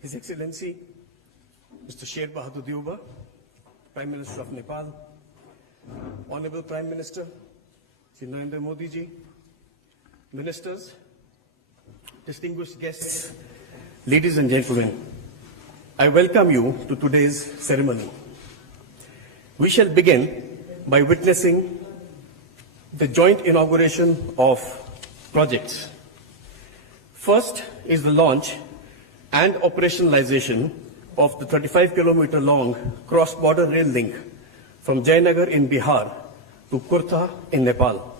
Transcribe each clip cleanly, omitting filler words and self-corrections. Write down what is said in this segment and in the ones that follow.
His Excellency, Mr. Sher Bahadur Deuba, Prime Minister of Nepal, Honorable Prime Minister, Shri Narendra Modi ji, Ministers, distinguished guests, ladies and gentlemen, I welcome you to today's ceremony. We shall begin by witnessing the joint inauguration of projects. First is the launch and operationalization of the 35-kilometer long cross-border rail link from Jayanagar in Bihar to Kurtha in Nepal.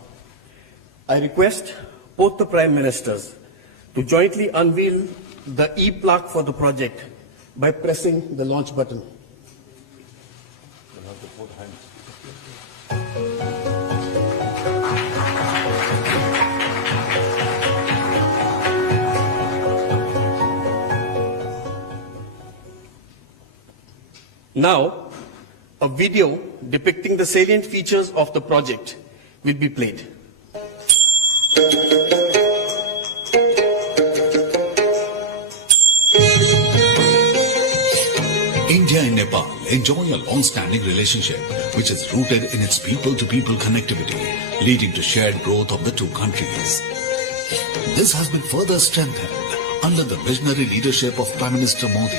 I request both the Prime Ministers to jointly unveil the e-plaque for the project by pressing the launch button. Now, a video depicting the salient features of the project will be played. India and Nepal enjoy a long-standing relationship which is rooted in its people-to-people connectivity, leading to shared growth of the two countries. This has been further strengthened under the visionary leadership of Prime Minister Modi,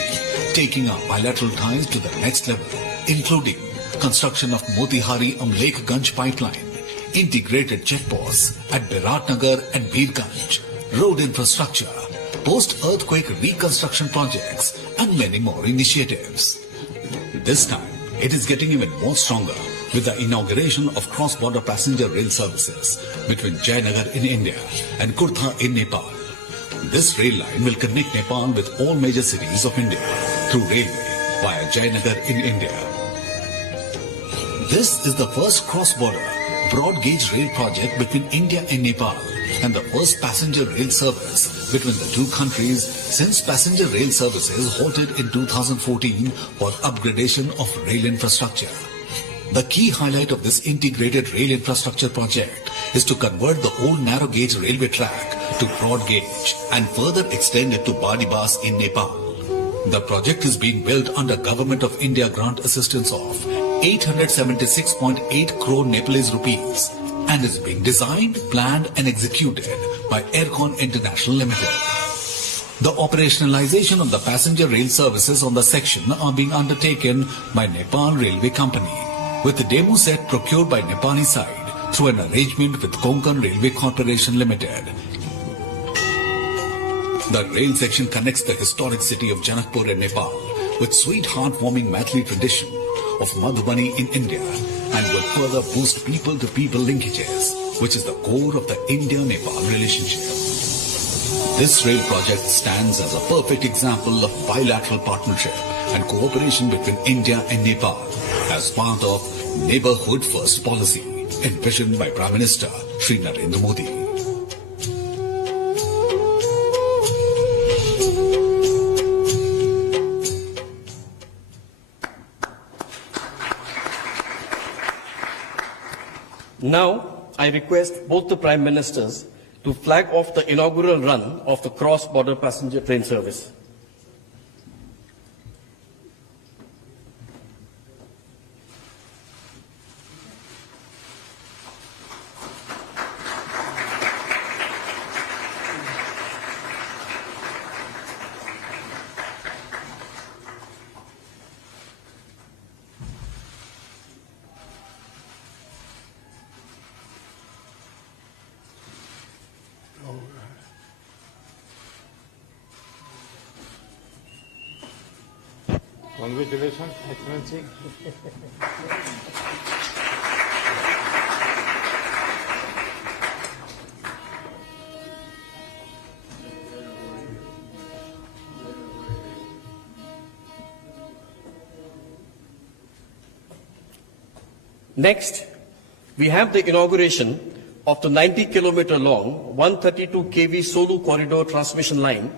taking our bilateral ties to the next level, including construction of Motihari-Amlekganj pipeline, integrated checkposts at Biratnagar and Birganj, road infrastructure, post-earthquake reconstruction projects, and many more initiatives. This time, it is getting even more stronger with the inauguration of cross-border passenger rail services between Jayanagar in India and Kurtha in Nepal. This rail line will connect Nepal with all major cities of India through railway via Jayanagar in India. This is the first cross-border broad-gauge rail project between India and Nepal and the first passenger rail service between the two countries since passenger rail services halted in 2014 for upgradation of rail infrastructure. The key highlight of this integrated rail infrastructure project is to convert the old narrow gauge railway track to broad gauge and further extend it to Badibas in Nepal. The project is being built under Government of India grant assistance of 876.8 crore Nepalese rupees and is being designed, planned and executed by Aircon International Limited. The operationalization of the passenger rail services on the section are being undertaken by Nepal Railway Company, with the demo set procured by Nepali side through an arrangement with Konkan Railway Corporation Limited. The rail section connects the historic city of Janakpur in Nepal with sweet heartwarming Maithili tradition of Madhubani in India and will further boost people-to-people linkages, which is the core of the India-Nepal relationship. This rail project stands as a perfect example of bilateral partnership and cooperation between India and Nepal as part of Neighborhood First policy envisioned by Prime Minister Shri Narendra Modi. Now, I request both the Prime Ministers to flag off the inaugural run of the cross-border passenger train service. Congratulations, Excellency. Next, we have the inauguration of the 90-kilometer long 132 kV Solu corridor transmission line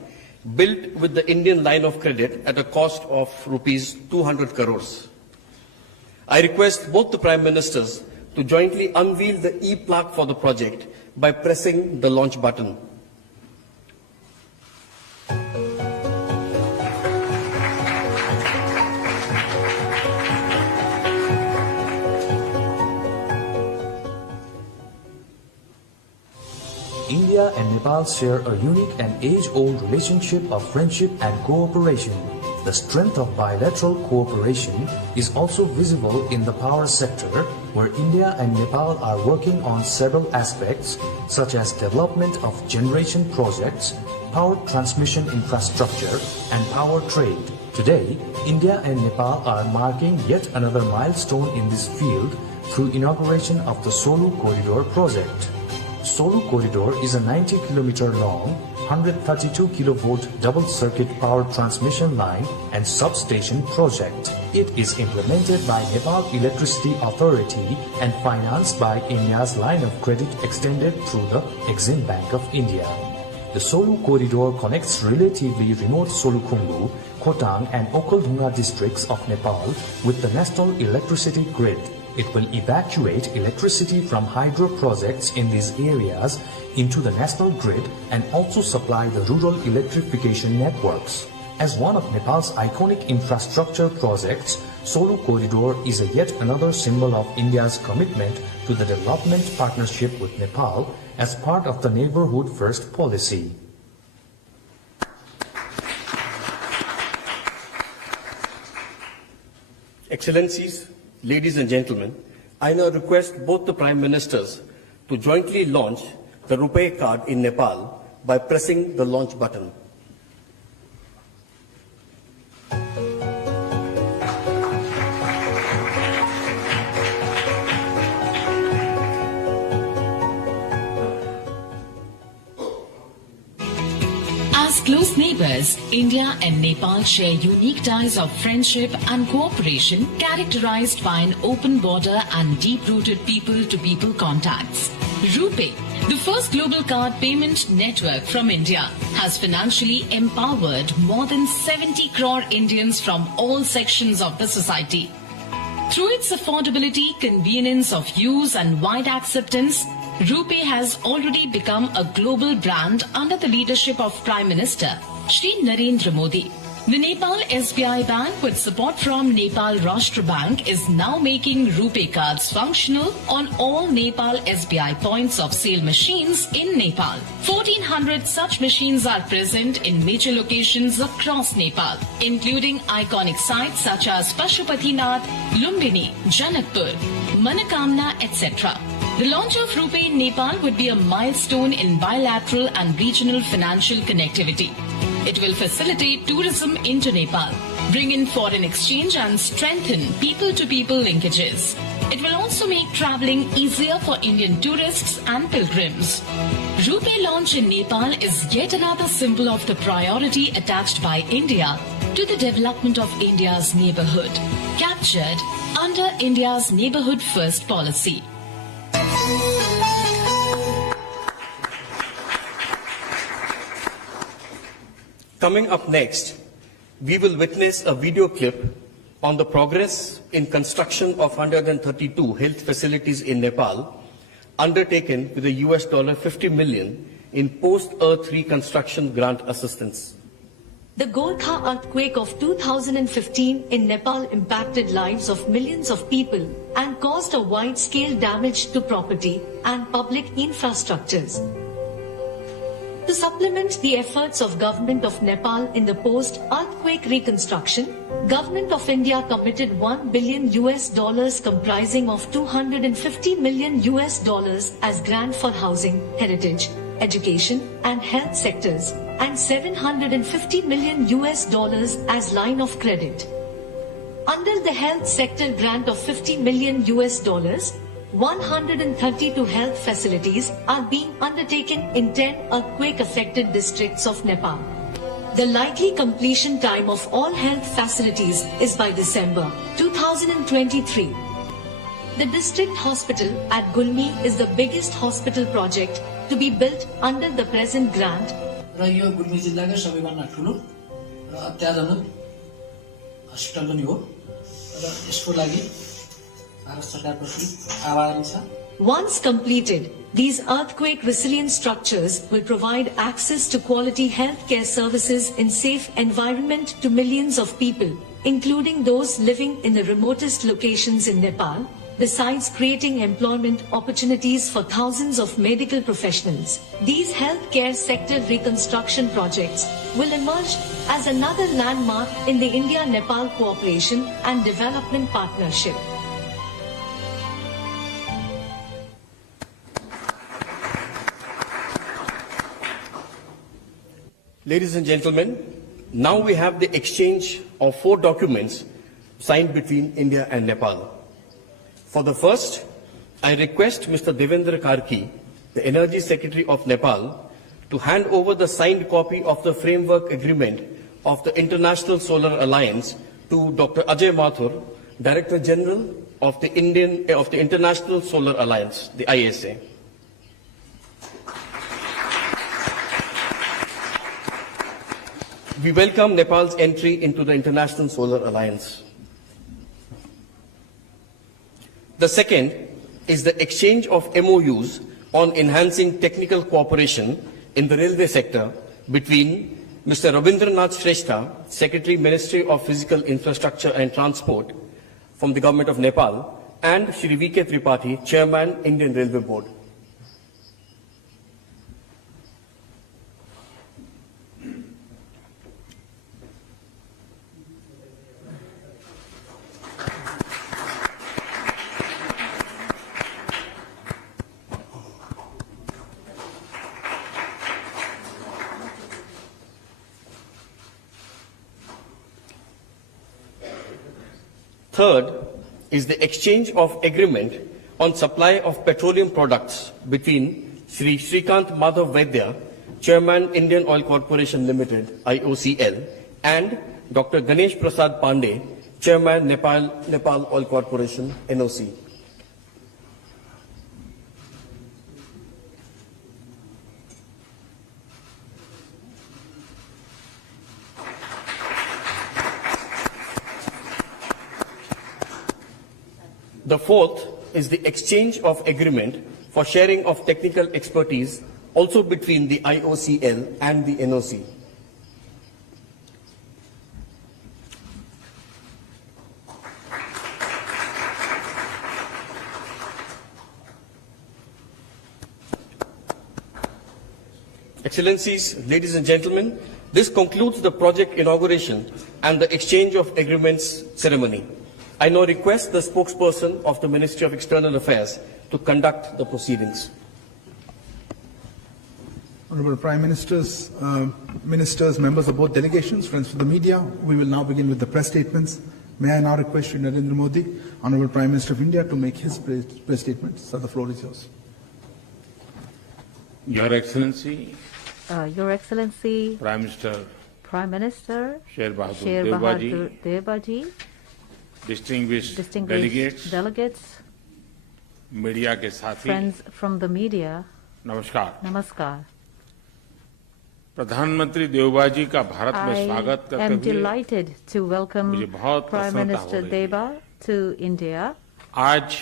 built with the Indian line of credit at a cost of rupees 200 crores. I request both the Prime Ministers to jointly unveil the e-plaque for the project by pressing the launch button. India and Nepal share a unique and age-old relationship of friendship and cooperation. The strength of bilateral cooperation is also visible in the power sector, where India and Nepal are working on several aspects, such as development of generation projects, power transmission infrastructure, and power trade. Today, India and Nepal are marking yet another milestone in this field through inauguration of the Solu Corridor project. Solu Corridor is a 90-kilometer long, 132 kilovolt double-circuit power transmission line and substation project. It is implemented by Nepal Electricity Authority and financed by India's line of credit extended through the Exim Bank of India. The Solu Corridor connects relatively remote Solukhumbu, Khotang and Okhaldhunga districts of Nepal with the national electricity grid. It will evacuate electricity from hydro projects in these areas into the national grid and also supply the rural electrification networks. As one of Nepal's iconic infrastructure projects, Solu Corridor is yet another symbol of India's commitment to the development partnership with Nepal as part of the Neighborhood First policy. Excellencies, ladies and gentlemen, I now request both the Prime Ministers to jointly launch the RuPay card in Nepal by pressing the launch button. As close neighbors, India and Nepal share unique ties of friendship and cooperation characterized by an open border and deep-rooted people-to-people contacts. RuPay, the first global card payment network from India, has financially empowered more than 70 crore Indians from all sections of the society. Through its affordability, convenience of use and wide acceptance, RuPay has already become a global brand under the leadership of Prime Minister Shri Narendra Modi. The Nepal SBI Bank, with support from Nepal Rashtra Bank, is now making RuPay cards functional on all Nepal SBI points of sale machines in Nepal. 1,400 such machines are present in major locations across Nepal, including iconic sites such as Pashupatinath, Lumbini, Janakpur, Manakamna, etc. The launch of RuPay in Nepal would be a milestone in bilateral and regional financial connectivity. It will facilitate tourism into Nepal, bring in foreign exchange and strengthen people-to-people linkages. It will also make travelling easier for Indian tourists and pilgrims. RuPay launch in Nepal is yet another symbol of the priority attached by India to the development of India's neighbourhood, captured under India's Neighbourhood First policy. Coming up next, we will witness a video clip on the progress in construction of 132 health facilities in Nepal, undertaken with a US $50 million in post-earth reconstruction grant assistance. The Gorkha earthquake of 2015 in Nepal impacted lives of millions of people and caused a wide-scale damage to property and public infrastructures. To supplement the efforts of Government of Nepal in the post-earthquake reconstruction, Government of India committed $1 billion comprising of $250 million as grant for housing, heritage, education and health sectors, and $750 million as line of credit. Under the health sector grant of $50 million, 132 health facilities are being undertaken in 10 earthquake-affected districts of Nepal. The likely completion time of all health facilities is by December 2023. The district hospital at Gulmi is the biggest hospital project to be built under the present grant. र यो गुल्मी जिल्लाकै सबैभन्दा ठुलो र अत्याधुनिक hospital पनि हो र यसको लागि भारत सरकारप्रति आभारी छ. Once completed, these earthquake resilient structures will provide access to quality healthcare services in safe environment to millions of people, including those living in the remotest locations in Nepal. besides creating employment opportunities for thousands of medical professionals. These healthcare sector reconstruction projects will emerge as another landmark in the India-Nepal cooperation and development partnership. Ladies and gentlemen, now we have the exchange of 4 documents signed between India and Nepal. For the first, I request Mr. Devendra Karki, the Energy Secretary of Nepal, to hand over the signed copy of the framework agreement of the International Solar Alliance to Dr. Ajay Mathur, Director General of the International Solar Alliance, the ISA. We welcome Nepal's entry into the International Solar Alliance. The second is the exchange of MOUs on enhancing technical cooperation in the railway sector between Mr. Rabindranath Shrestha, Secretary, Ministry of Physical Infrastructure and Transport from the Government of Nepal, and Shri V.K. Tripathi, Chairman, Indian Railway Board. Third is the exchange of agreement on supply of petroleum products between Shri Shrikant Madhav Vaidya, Chairman, Indian Oil Corporation Limited, IOCL, and Dr. Ganesh Prasad Pandey, Chairman, Nepal Oil Corporation, NOC. The fourth is the exchange of agreement for sharing of technical expertise also between the IOCL and the NOC. Excellencies, ladies and gentlemen, this concludes the project inauguration and the exchange of agreements ceremony. I now request the spokesperson of the Ministry of External Affairs to conduct the proceedings. Honorable Prime Ministers, Ministers, members of both delegations, friends of the media, we will now begin with the press statements. May I now request Shri Narendra Modi, Honorable Prime Minister of India, to make his press statement. Sir, the floor is yours. Your Excellency, Your Excellency, Prime Minister Sher Bahadur Bahadur Devaji, distinguished delegates, media के साथी, friends from the media, नमस्कार। namaskar. प्रधानमंत्री देवबा जी का भारत में स्वागत I am करते हुए delighted to welcome मुझे बहुत Prime प्रसन्नता Minister हो रही है। Deva to India. आज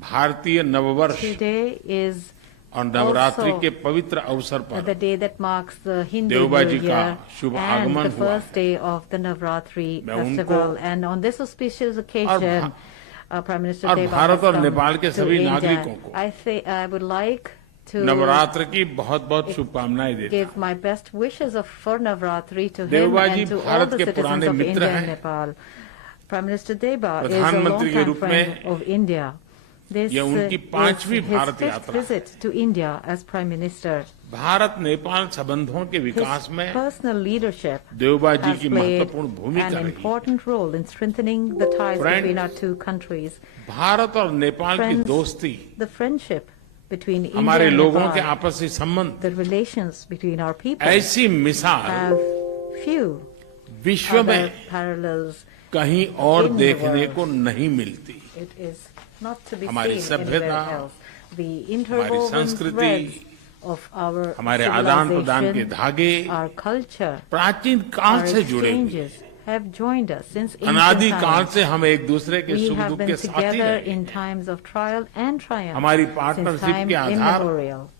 भारतीय नववर्ष Today is और नवरात्रि also के पवित्र अवसर the पर day that marks the Hindu Deuba New जी का Year शुभ and आगमन the हुआ first day of the Navratri मैं festival. उनको And on this auspicious occasion, Prime Minister और Deva भारत has और come नेपाल के to सभी India. नागरिकों को I would like to Navratra की बहुत-बहुत शुभकामनाएं देता हूं। give my best wishes for Navratri to him Deuba ji and to all Bharat the के citizens पुराने of मित्र India and हैं। Nepal. Prime Minister Deva is a प्रधानमंत्री के long-time रूप friend में of India. This ये is उनकी his पांचवी भारत fifth यात्रा है। visit to India as Prime Minister. Bharat Nepal संबंधों के His विकास में personal leadership Deuba ji has की played महत्वपूर्ण भूमिका an रही। important role in strengthening the ties Friends, between our two countries. Bharat और नेपाल की Friends, दोस्ती, the friendship between India हमारे and लोगों के Nepal, आपसी संबंध the relations between our people ऐसी मिसाल have few विश्व other में parallels. कहीं और in the देखने world. को नहीं मिलती। It is not to be हमारी seen anywhere सभ्यता, else. The interwoven संस्कृति, threads of our हमारे आदान-प्रदान के धागे civilization, our culture, प्राचीन काल our से जुड़े हुए। exchanges have joined us since अनादि ancient काल times. से हम एक दूसरे के We सुख have दुख been के साथी together रहे। in times of trial and triumph हमारी since पार्टनरशिप time के आधार immemorial.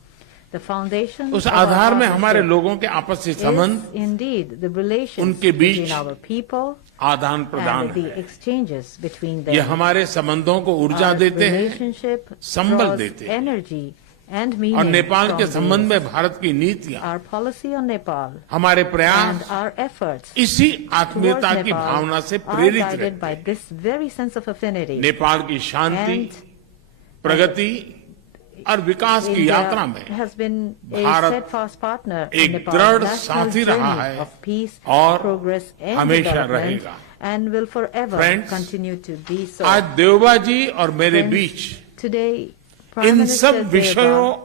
The foundation उस of our आधार में हमारे partnership लोगों के आपसी is संबंध indeed the relations उनके बीच between our people आदान प्रदान and the है। exchanges between ये them. हमारे संबंधों को ऊर्जा Our देते हैं relationship संबल draws देते हैं। energy and और meaning नेपाल के from संबंध these. में भारत की नीतियां, Our policy on Nepal हमारे and प्रयास our efforts इसी towards आत्मीयता की Nepal भावना से are प्रेरित guided by रहते हैं। this very sense of affinity. Nepal की शांति, And प्रगति और विकास की यात्रा India में has been a Bharat steadfast partner एक in Nepal's दृढ़ national साथी रहा journey है of peace, और progress and हमेशा development रहेगा। and will forever Friends, continue to be so. आज देवबा जी और मेरे Friends, बीच Today, Prime इन Minister सब विषयों Deva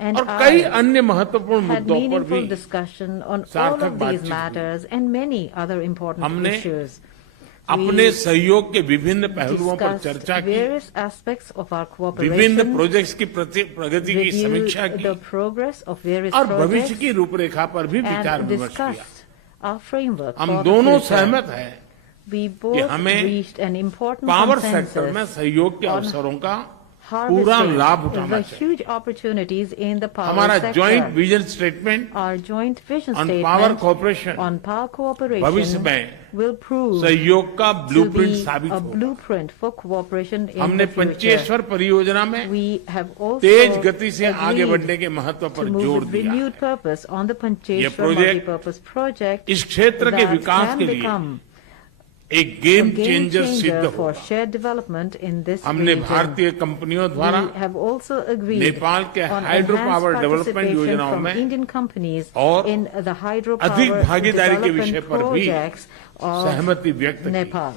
and और कई I अन्य महत्वपूर्ण had मुद्दों पर meaningful भी discussion on all सार्थक of these बातचीत matters and many other important हमने issues. अपने We सहयोग के विभिन्न पहलुओं पर discussed चर्चा की, various aspects of our विभिन्न cooperation, प्रोजेक्ट्स की प्रगति की reviewed समीक्षा the की progress of various और भविष्य projects, की रूपरेखा पर भी विचार and विमर्श किया। discussed our framework हम for the दोनों future. सहमत हैं We कि both हमें reached an important power sector में consensus सहयोग के on अवसरों का पूरा लाभ harvesting उठाना the चाहिए। huge opportunities in the power हमारा sector. Joint vision statement Our joint vision on statement power cooperation on power cooperation भविष्य में will prove सहयोग का to ब्लूप्रिंट be साबित a होगा। blueprint for cooperation in हमने the future. पंचेश्वर परियोजना में We have also तेज गति से आगे agreed बढ़ने के महत्व पर to move जोर with दिया है। renewed purpose on the Pancheshwar project multipurpose project इस क्षेत्र के that विकास can के लिए become एक a गेम game चेंजर सिद्ध changer for होगा। shared development in this हमने region. भारतीय कंपनियों द्वारा We have also agreed Nepal के on hydro enhanced power development participation योजनाओं from में Indian companies और in the hydropower अधिक भागीदारी के विषय development पर भी projects of सहमति व्यक्त की। Nepal.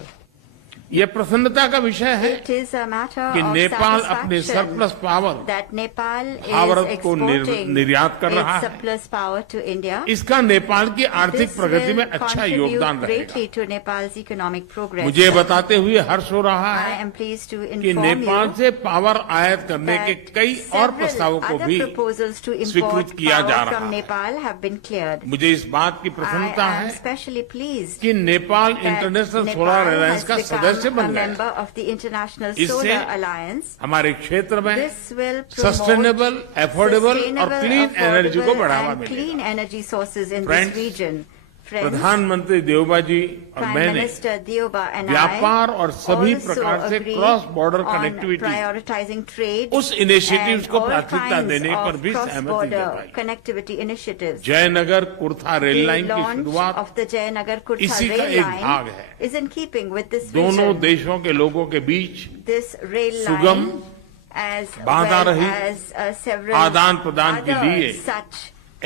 यह प्रसन्नता का विषय है It is a matter कि of नेपाल अपने satisfaction surplus power that Nepal is Bharat को exporting निर्यात कर रहा its है। surplus power to India. इसका नेपाल की आर्थिक This प्रगति में will अच्छा contribute योगदान रहेगा। greatly to Nepal's economic progress. मुझे ये बताते हुए हर्ष हो रहा I है am pleased to कि inform नेपाल you से पावर आयात करने के that कई और several प्रस्तावों को other भी proposals to स्वीकृत import किया जा power रहा from है। Nepal have been cleared. मुझे इस बात की I प्रसन्नता am है especially pleased कि Nepal that international Nepal solar alliance has का सदस्य become a बन member गया। of the International इससे Solar Alliance. हमारे क्षेत्र में This will promote sustainable, affordable और क्लीन एनर्जी को बढ़ावा and clean मिलेगा। energy sources in Friends, this region. Friends, प्रधानमंत्री देवबा जी और Prime मैंने Minister Dioba and व्यापार और सभी also प्रकार से agree cross border on connectivity prioritizing trade उस इनिशिएटिव्स and को all प्राथमिकता kinds देने पर of भी सहमति cross-border जताई। connectivity initiatives. Jaynagar Kurtha rail The line की launch शुरुआत of the Jayanagar Kurta इसी का rail एक भाग line है। is in keeping with this दोनों vision. देशों के लोगों के बीच This rail सुगम, line as बाधा well रहित as several आदान प्रदान के other लिए such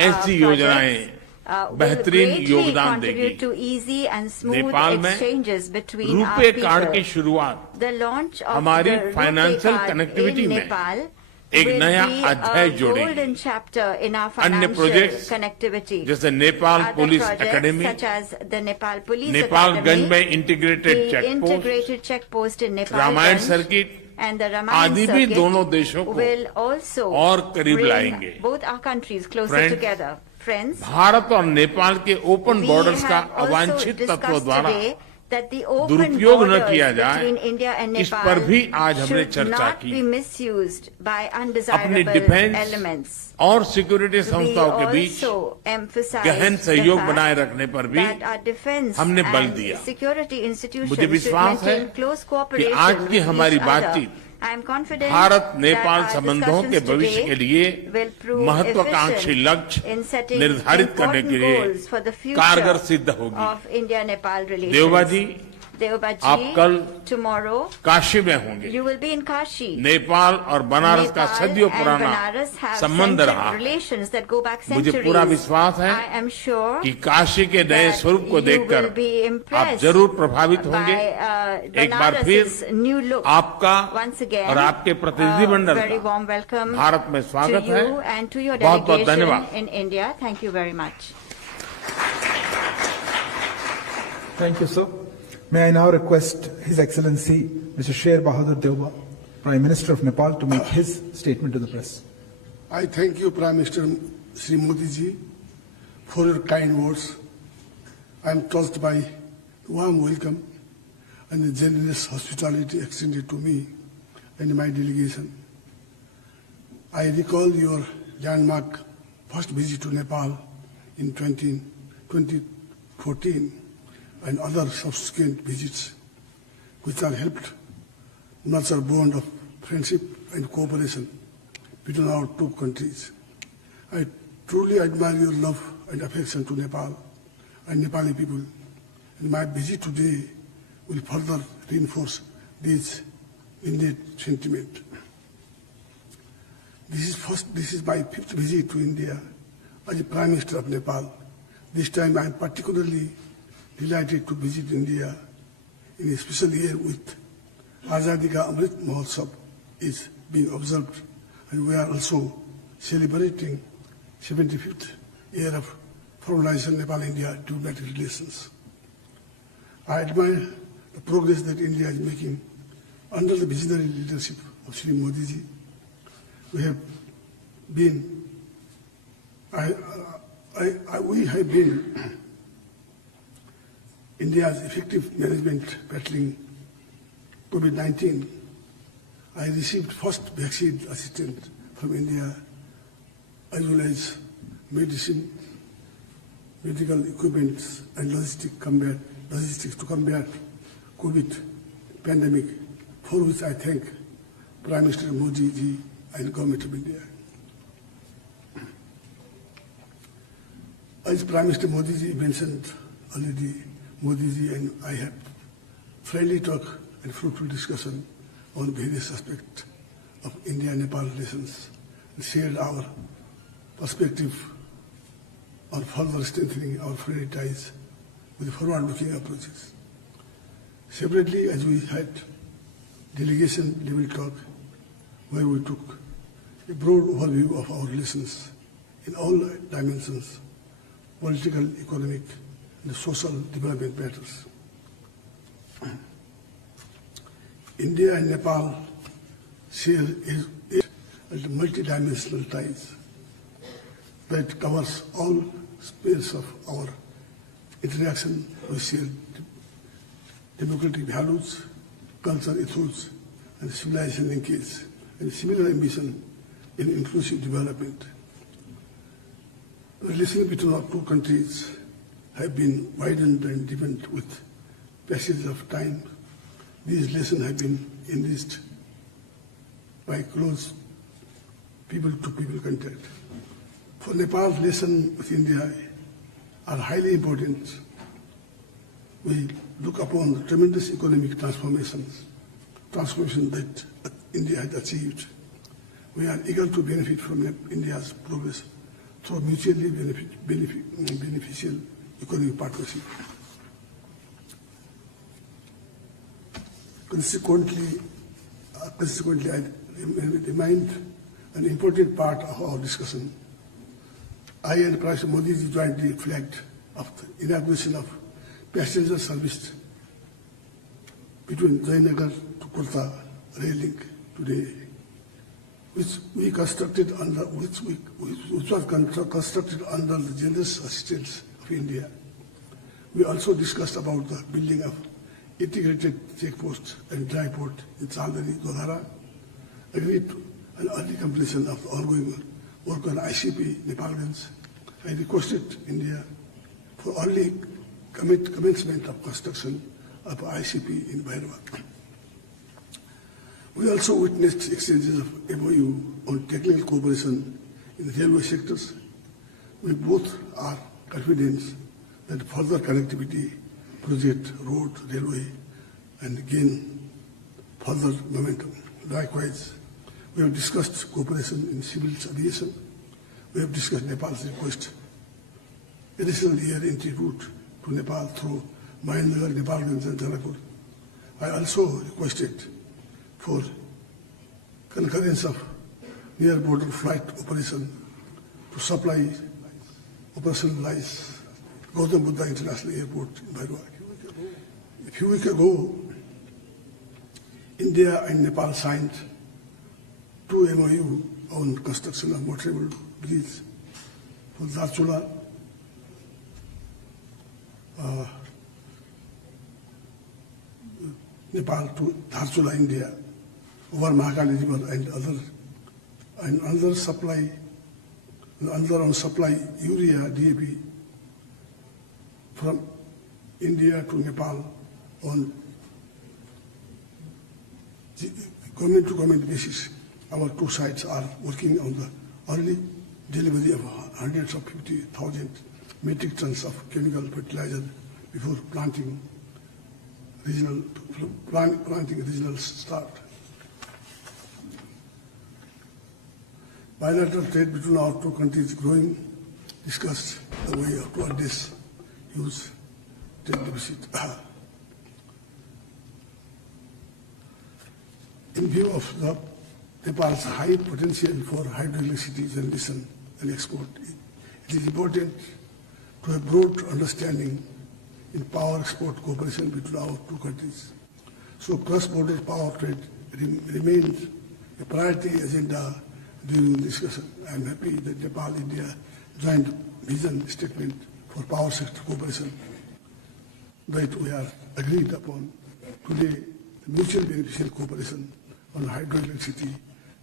ऐसी योजनाएं बेहतरीन योगदान देगी। to easy and smooth Nepal में exchanges between our RuPay card की people. शुरुआत The launch of हमारी the rupee financial card connectivity in में Nepal एक will नया be अध्याय a जोड़ेगी। golden chapter in our अन्य financial प्रोजेक्ट्स connectivity. जैसे Nepal Other police projects academy, such as the Nepal Police Nepalgunj Academy, में integrated the check post, integrated check post in Ramayana Nepal circuit and the आदि Ramayan भी circuit दोनों देशों को will also और करीब bring लाएंगे। both our countries closer Friends, together. Friends, Bharat और नेपाल के ओपन we बॉर्डर्स का have also अवांछित तत्व discussed द्वारा today that the open दुरुपयोग न borders किया जाए, between India and इस Nepal पर भी आज हमने should चर्चा not की। be misused by अपनी undesirable डिफेंस elements. और सिक्योरिटी We संस्थाओं के बीच also emphasize गहन the सहयोग fact बनाए रखने पर भी that our defense हमने बल and दिया। security institutions मुझे should विश्वास है maintain close कि cooperation आज की with हमारी each other. बातचीत I am confident Bharat that Nepal our संबंधों के discussions भविष्य today के लिए will prove महत्वाकांक्षी efficient लक्ष्य in setting निर्धारित करने के important लिए goals for the future कारगर सिद्ध होगी। of India-Nepal relations. Deuba ji, Deoba आप ji, कल tomorrow काशी में होंगे। you will be in Kashi. Nepal और बनारस का Nepal सदियों and पुराना Banaras have संबंध century रहा है। relations that go back मुझे centuries. पूरा विश्वास है I am sure कि काशी के नए that स्वरूप को you देखकर will be आप impressed जरूर प्रभावित होंगे। by, एक बार फिर Banaras's new look. आपका Once again, और आपके प्रतिनिधिमंडल very का warm welcome भारत में स्वागत to है। you and to your बहुत बहुत delegation धन्यवाद। in India. Thank you very much. Thank you, sir. May I now request His Excellency Mr. Sher Bahadur Deuba, Prime Minister of Nepal, to make his statement to the press. I thank you, Prime Minister Sri Modi ji, for your kind words. I am touched by the warm welcome and the generous hospitality extended to me and my delegation. I recall your landmark first visit to Nepal in 2014, and other subsequent visits, which have helped nurture a bond of friendship and cooperation between our two countries. I truly admire your love and affection to Nepal and Nepali people, and my visit today will further reinforce this innate sentiment. This is my fifth visit to India as the Prime Minister of Nepal. This time I am particularly delighted to visit India in a special year with Azadi Ka Amrit Mahotsav is being observed, and we are also celebrating 75th year of formalization Nepal-India diplomatic relations. I admire the progress that India is making under the visionary leadership of Shri Modi ji. We have been India's effective management battling COVID-19. I received first vaccine assistance from India, as well as medicine, medical equipment, and logistics to combat COVID pandemic, for which I thank Prime Minister Modi ji and Government of India. As Prime Minister Modi ji mentioned already, Modi ji and I have friendly talk and fruitful discussion on various aspects of India-Nepal relations and shared our perspective on further strengthening our friendly ties with forward-looking approaches. Separately, as we had delegation-level talk where we took a broad overview of our relations in all dimensions, political, economic, and social development matters. India and Nepal share a multidimensional ties that covers all spheres of our interaction. We share democratic values, culture, ethos, and civilization linkage, and similar ambition in inclusive development. The relations between our two countries have been widened and deepened with passage of time. These relations have been enriched by close people-to-people contact. For Nepal's relations with India are highly important. We look upon the tremendous economic transformation that India has achieved. We are eager to benefit from India's progress through mutually beneficial economic partnership. Consequently, I remind an important part of our discussion. I and Prime Minister Modi ji jointly flagged of the inauguration of passenger service between Jaynगर to Kolkata rail link today, which was constructed under the generous assistance of India. We also discussed about the building of integrated checkposts and dry port in Chandani, Doghara, agreed to an early completion of the ongoing work on ICP Nepalganj. I requested India for early commencement of construction of ICP in Bhairava. We also witnessed exchanges of MOU on technical cooperation in the railway sectors. We both are confident that further connectivity, project, road, railway, and gain further momentum. Likewise, we have discussed cooperation in civil aviation. We have discussed Nepal's request additional air entry route to Nepal through Jayनगर, Nepalganj, and Janakpur. I also requested for concurrence of near border flight operation to operationalize Gautam Buddha International Airport in Bhairava. A few weeks ago, India and Nepal signed 2 MOU on construction of motorable bridge for Dharchula, Nepal to Dharchula, India, over Mahakali River and other supply urea, DAP from India to Nepal on government-to-government basis. Our two sides are working on the early delivery of hundreds of 50,000 metric tons of chemical fertilizer before planting regional start. Bilateral trade between our two countries growing, discussed the way to address huge trade deficit. In view of Nepal's high potential for hydroelectricity generation and export, it is important to have broad understanding in power export cooperation between our two countries. So cross-border power trade remains a priority agenda during the discussion. I am happy that Nepal-India joint vision statement for power sector cooperation that we are agreed upon today, the mutual beneficial cooperation on hydroelectricity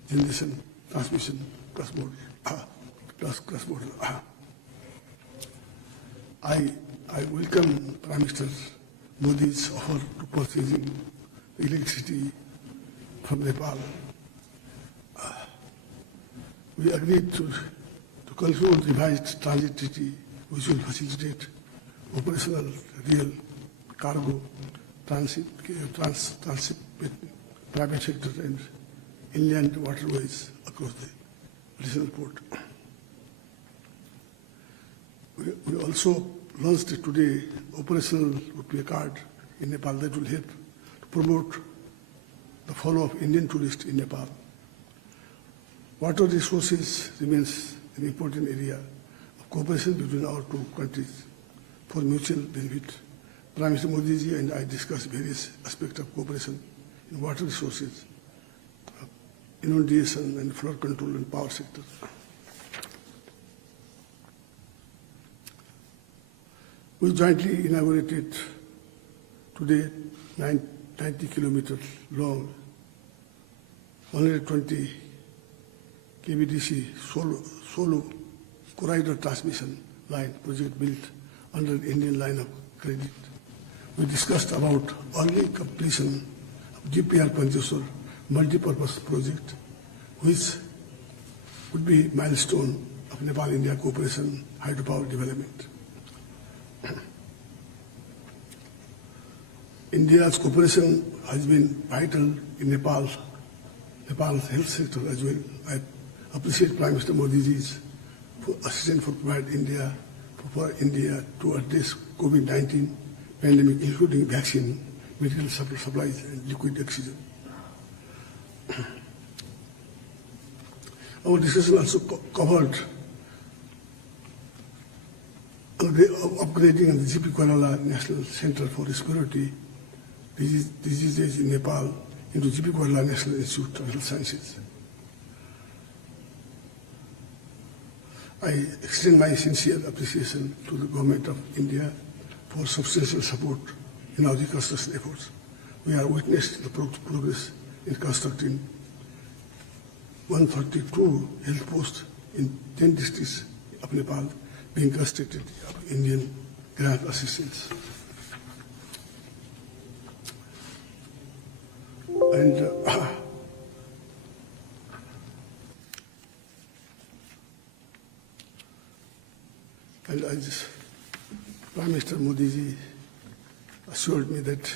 generation, transmission, cross-border. I welcome Prime Minister Modi's offer to purchasing electricity from Nepal. We agreed to conclude revised transit treaty which will facilitate operational real cargo transit with private sector and inland waterways across the additional port. We also launched today operational rupee card in Nepal that will help to promote the flow of Indian tourists in Nepal. Water resources remains an important area of cooperation between our two countries for mutual benefit. Prime Minister Modi ji and I discussed various aspects of cooperation in water resources, inundation and flood control and power sector. We jointly inaugurated today 90 kilometers long, 120 KVDC solo corridor transmission line project built under the Indian line of credit. We discussed about early completion of GPR Pancheswar multi-purpose project, which would be milestone of Nepal-India cooperation hydropower development. India's cooperation has been vital in Nepal's health sector as well. I appreciate Prime Minister Modi ji's assistance for India to address COVID-19 pandemic, including vaccine, medical supplies, and liquid oxygen. Our discussion also covered upgrading the GP Kuala National Center for Respiratory Diseases in Nepal into GP Kuala National Institute of Health Sciences. I extend my sincere appreciation to the Government of India for substantial support in our reconstruction efforts. We are witness to the progress in constructing 132 health posts in 10 districts of Nepal being constructed of Indian grant assistance. And I just, Prime Minister Modi ji assured me that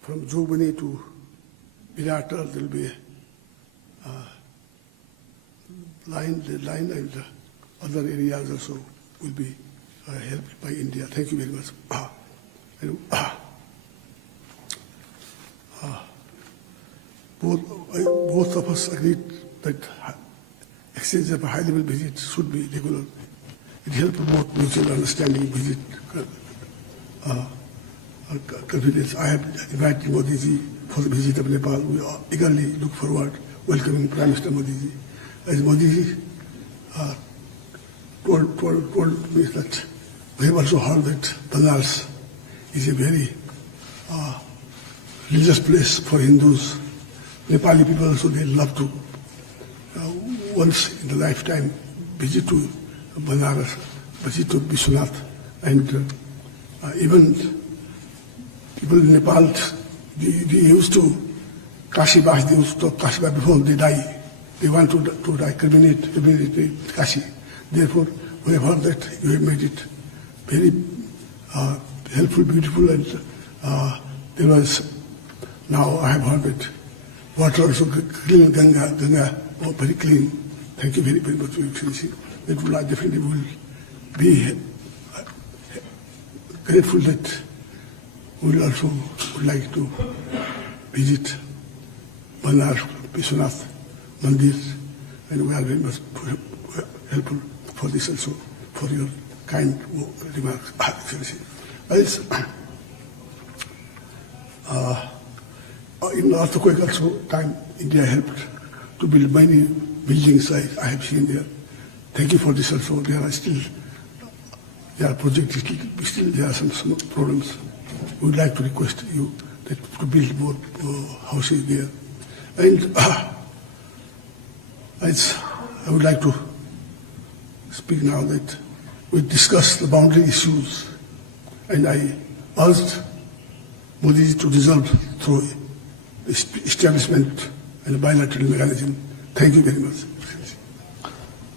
from Jobani to Pirata there will be a line and other areas also will be helped by India. Thank you very much. Both of us agreed that exchange of a high-level visit should be regular. It helps promote mutual understanding, visit, confidence. I have invited Modi ji for the visit of Nepal. We eagerly look forward welcoming Prime Minister Modi ji. As Modi ji told me that we have also heard that Banaras is a very religious place for Hindus. Nepali people also, they love to once in a lifetime visit to Banaras. to Vishwanath, and even people in Nepal, they used to Kashi-Bas, they used to talk Kashi-Bas before they die. They want to die, terminate Kashi. Therefore, we have heard that you have made it very helpful, beautiful, and there was, now I have heard that water also clean, Ganga, very clean. Thank you very, very much for your excellency. That will definitely will be grateful that we will also would like to visit Manar Vishwanath Mandir, and we are very much helpful for this also, for your kind remarks, excellency. Else, in the earthquake also, India helped to build many buildings I have seen there. Thank you for this also. There are projects, still there are some problems. We would like to request you that to build more houses there. And I would like to speak now that we discussed the boundary issues, and I asked Modi to resolve through establishment and a bilateral mechanism. Thank you very much.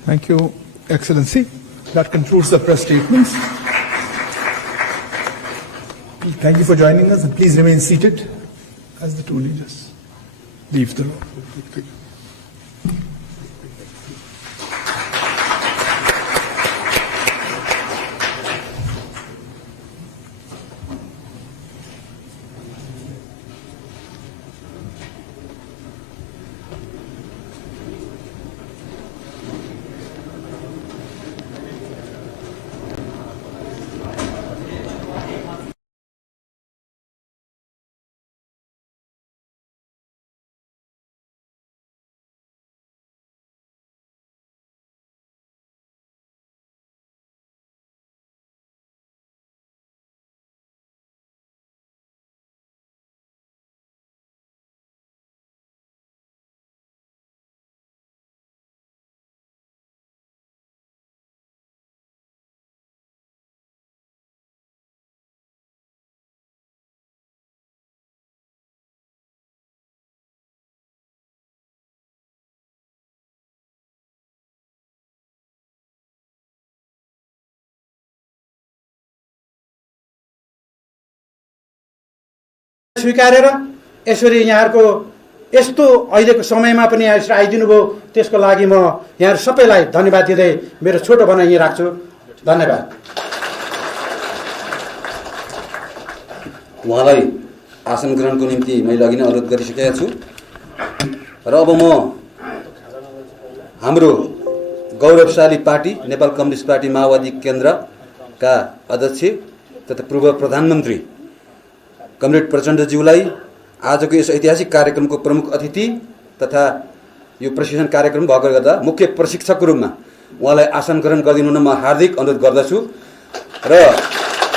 Thank you, Excellency. That concludes the press statements. Thank you for joining us, and please remain seated as the two leaders leave the room. Thank you. स्वीकारेर यसरी यहाँहरुको यस्तो अहिलेको समयमा पनि यसरी आइदिनु भयो, त्यसको लागि म यहाँहरु सबैलाई धन्यवाद दिँदै मेरो छोटो भनाइ यही राख्छु। धन्यवाद। उहाँलाई आसन ग्रहणको निम्ति मैले अघि नै अनुरोध गरिसकेको छु र अब म हाम्रो गौरवशाली पार्टी नेपाल कम्युनिस्ट पार्टी माओवादी केन्द्रका अध्यक्ष तथा पूर्व प्रधानमन्त्री कमरेड प्रचण्डज्यूलाई आजको यस ऐतिहासिक कार्यक्रमको प्रमुख अतिथि तथा यो प्रशिक्षण कार्यक्रम भएको गर्दा मुख्य प्रशिक्षकको रूपमा उहाँलाई आसन ग्रहण गरिदिनु हुन म हार्दिक अनुरोध गर्दछु र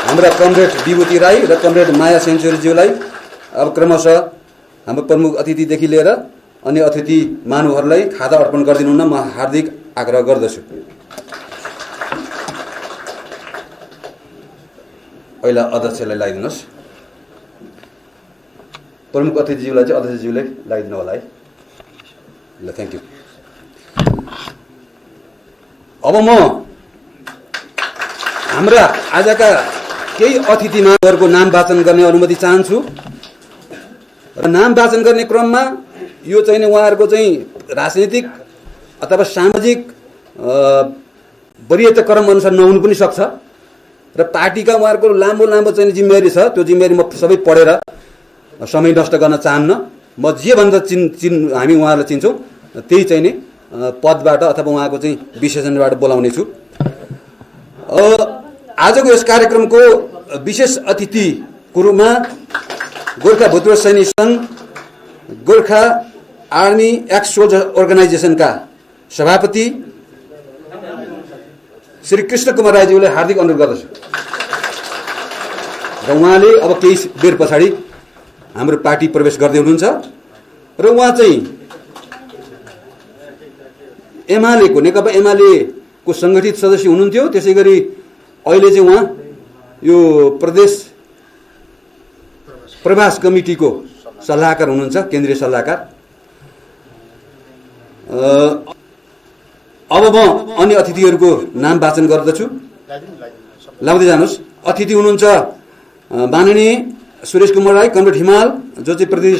हाम्रा कमरेड विभूति राई र कमरेड माया सेन्चुरीज्यूलाई अब क्रमशः हाम्रो प्रमुख अतिथिदेखि लिएर अन्य अतिथि महानुभावहरूलाई खादा अर्पण गरिदिनु हुन म हार्दिक आग्रह गर्दछु। पहिला अध्यक्षलाई लगाइदिनुहोस्, प्रमुख अतिथिज्यूलाई चाहिँ अध्यक्षज्यूले लगाइदिनु होला है। ल, थ्याङ्क यू। अब म हाम्रा आजका केही अतिथि महानुभावहरूको नाम वाचन गर्ने अनुमति चाहन्छु र नाम वाचन गर्ने क्रममा यो चाहिँ उहाँहरूको चाहिँ राजनीतिक अथवा सामाजिक वरियता क्रम अनुसार नहुनु पनि सक्छ र पार्टीका उहाँहरूको लामो लामो चाहिँ जिम्मेवारी छ, त्यो जिम्मेवारी म सबै पढेर समय नष्ट गर्न चाहन्न। म जे भन्दा हामी उहाँलाई चिन्छौँ त्यही चाहिँ नि पदबाट अथवा उहाँको चाहिँ विशेषणबाट बोलाउने छु। आजको यस कार्यक्रमको विशेष अतिथिको रूपमा गोर्खा भूतपूर्व सैनिक सङ्घ, गोर्खा आर्मी एक्स सोल्जर अर्गनाइजेसनका सभापति श्री कृष्ण कुमार राईज्यूलाई हार्दिक अनुरोध गर्दछु र उहाँले अब केही बेर पछाडि हाम्रो पार्टी प्रवेश गर्दै हुनुहुन्छ र उहाँ चाहिँ एमालेको नेकपा एमाले को सङ्गठित सदस्य हुनुहुन्थ्यो। त्यसै गरी अहिले चाहिँ उहाँ यो प्रदेश प्रवास कमिटीको सल्लाहकार हुनुहुन्छ, केन्द्रीय सल्लाहकार। अब म अन्य अतिथिहरूको नाम वाचन गर्दछु, लाउँदै जानुहोस्। अतिथि हुनुहुन्छ माननीय सुरेश कुमार राई, कमरेड हिमाल, जो चाहिँ प्रतिनिधि